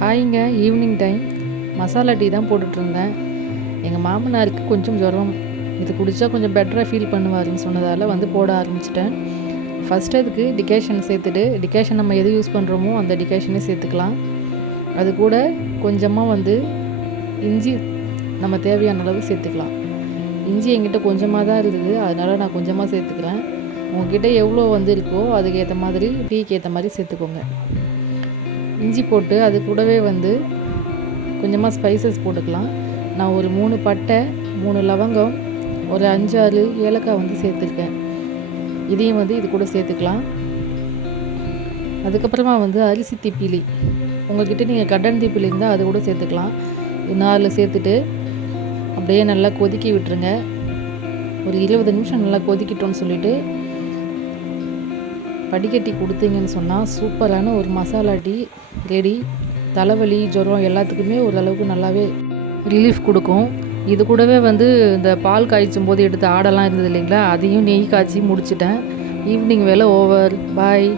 ஹாய்ங்க. Evening time masala tea தான் போட்டுட்ருந்தேன். எங்கள் மாமனாருக்கு கொஞ்சம் ஜுரம். இது குடித்தா கொஞ்சம் பெட்டராக ஃபீல் பண்ணுவாருன்னு சொன்னதால் போட ஆரம்பிச்சிட்டேன். ஃபஸ்ட்டு அதுக்கு டிகாஷன் சேர்த்துட்டு, டிகாஷன் நம்ம எது யூஸ் பண்ணுறோமோ அந்த டிகாஷனே சேர்த்துக்கலாம். அது கூட கொஞ்சமாக இஞ்சி நம்ம தேவையான அளவு சேர்த்துக்கலாம். இஞ்சி என்கிட்ட கொஞ்சமாக தான் இருந்தது, அதனால் நான் கொஞ்சமாக சேர்த்துக்கிறேன். உங்ககிட்ட எவ்வளோ இருக்கோ அதுக்கு ஏற்ற மாதிரி டீக்கு ஏற்ற மாதிரி சேர்த்துக்கோங்க. இஞ்சி போட்டு அது கூடவே கொஞ்சமாக ஸ்பைசஸ் போட்டுக்கலாம். நான் ஒரு 3 பட்டை, 3 லவங்கம், ஒரு 5 6 ஏலக்காய் சேர்த்துருக்கேன். இதையும் இது கூட சேர்த்துக்கலாம். அதுக்கப்புறமா அரிசி திப்பிலி, உங்கள்கிட்ட நீங்கள் கட்டன் திப்பிலி இருந்தால் அது கூட சேர்த்துக்கலாம். 4 சேர்த்துட்டு அப்படியே நல்லா கொதிக்க விட்டுருங்க. ஒரு 20 நிமிஷம் நல்லா கொதிக்கிட்டோன்னு சொல்லிவிட்டு வடிகட்டி கொடுத்தீங்கன்னு சொன்னால் சூப்பரான ஒரு மசாலா டீ ரெடி. தலைவலி, ஜுரம் எல்லாத்துக்குமே ஓரளவுக்கு நல்லாவே ரிலீஃப் கொடுக்கும். இது கூடவே இந்த பால் காய்ச்சும் போது எடுத்து ஆடெல்லாம் இருந்தது இல்லைங்களா, அதையும் நெய் காய்ச்சி முடிச்சிட்டேன். ஈவினிங் வேலை ஓவர். பாய்.